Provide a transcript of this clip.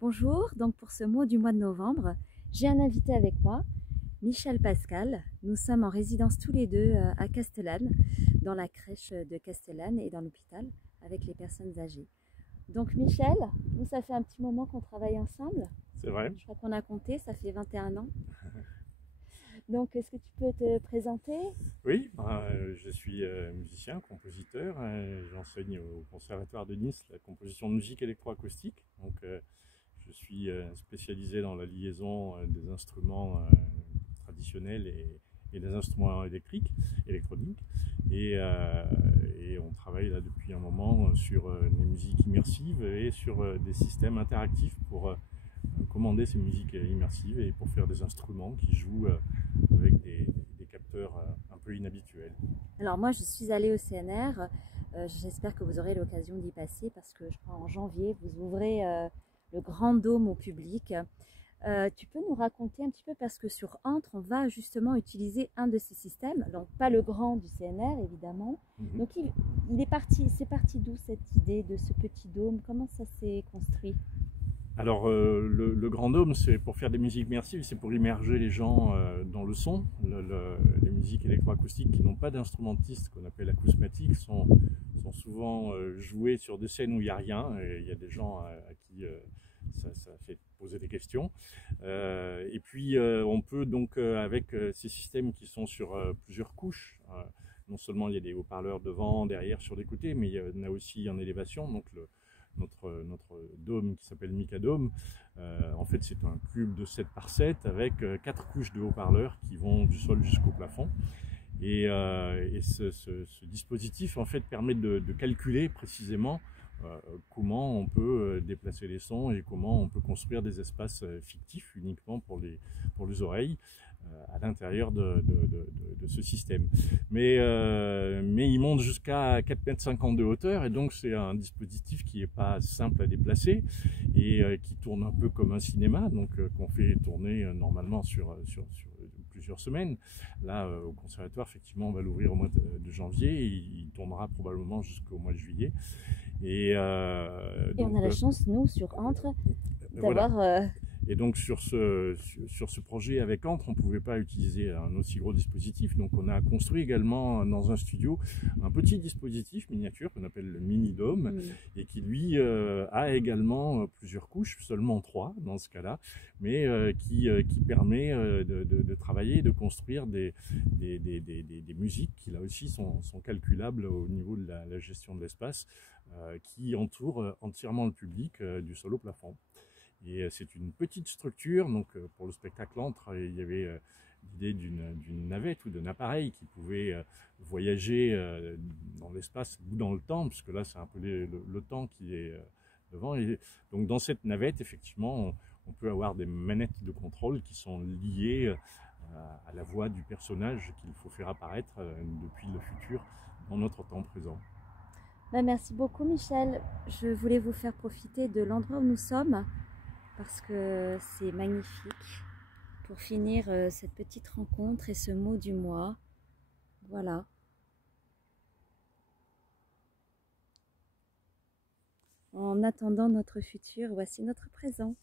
Bonjour, donc pour ce mois du mois de novembre, j'ai un invité avec moi, Michel Pascal. Nous sommes en résidence tous les deux à Castellane, dans la crèche de Castellane et dans l'hôpital avec les personnes âgées. Donc Michel, nous ça fait un petit moment qu'on travaille ensemble. C'est vrai. Je crois qu'on a compté, ça fait 21 ans. Donc est-ce que tu peux te présenter? Oui, je suis musicien, compositeur. J'enseigne au Conservatoire de Nice la composition de musique électroacoustique. Donc, je suis spécialisé dans la liaison des instruments traditionnels et des instruments électroniques. Et, euh, et on travaille là depuis un moment sur des musiques immersives et sur des systèmes interactifs pour commander ces musiques immersives et pour faire des instruments qui jouent avec des capteurs un peu inhabituels. Alors moi je suis allée au CNR, j'espère que vous aurez l'occasion d'y passer parce que je crois en janvier vous ouvrez le grand dôme au public. Tu peux nous raconter un petit peu, parce que sur Entre, on va justement utiliser un de ces systèmes, donc pas le grand du CNR évidemment. Mhm. Donc il est parti, c'est parti d'où cette idée de ce petit dôme? Comment ça s'est construit? Alors, le Grand Dôme, c'est pour faire des musiques immersives, c'est pour immerger les gens dans le son. Les musiques électroacoustiques qui n'ont pas d'instrumentiste, qu'on appelle acousmatiques, sont souvent jouées sur des scènes où il n'y a rien, et il y a des gens à qui ça fait poser des questions. Et puis, on peut donc, avec ces systèmes qui sont sur plusieurs couches, non seulement il y a des haut-parleurs devant, derrière, sur les côtés, mais il y en a aussi en élévation. Donc, notre dôme qui s'appelle Micadome. En fait, c'est un cube de 7 par 7 avec 4 couches de haut-parleurs qui vont du sol jusqu'au plafond. Et ce dispositif en fait permet de calculer précisément comment on peut déplacer les sons et comment on peut construire des espaces fictifs uniquement pour les oreilles à l'intérieur de ce système. Mais il monte jusqu'à 4,50 m de hauteur, et donc c'est un dispositif qui n'est pas simple à déplacer et qui tourne un peu comme un cinéma, donc qu'on fait tourner normalement sur plusieurs semaines. Là, au conservatoire, effectivement, on va l'ouvrir au mois de janvier et il tournera probablement jusqu'au mois de juillet. Et on a la chance, nous, sur Entre, Voilà. d'avoir Et donc sur ce projet avec Entre, on ne pouvait pas utiliser un aussi gros dispositif. Donc on a construit également dans un studio un petit dispositif miniature qu'on appelle le mini dôme, et qui lui a également plusieurs couches, seulement 3 dans ce cas-là, mais qui permet de travailler, de construire des musiques qui là aussi sont calculables au niveau de la gestion de l'espace, qui entoure entièrement le public du sol au plafond. Et c'est une petite structure, donc pour le spectacle Entre, il y avait l'idée d'une navette ou d'un appareil qui pouvait voyager dans l'espace ou dans le temps, puisque là c'est un peu le temps qui est devant. Et donc dans cette navette, effectivement, on peut avoir des manettes de contrôle qui sont liées à la voix du personnage qu'il faut faire apparaître depuis le futur dans notre temps présent. bah, merci beaucoup Michel. Je voulais vous faire profiter de l'endroit où nous sommes parce que c'est magnifique pour finir cette petite rencontre et ce mot du mois. Voilà. En attendant notre futur, voici notre présent.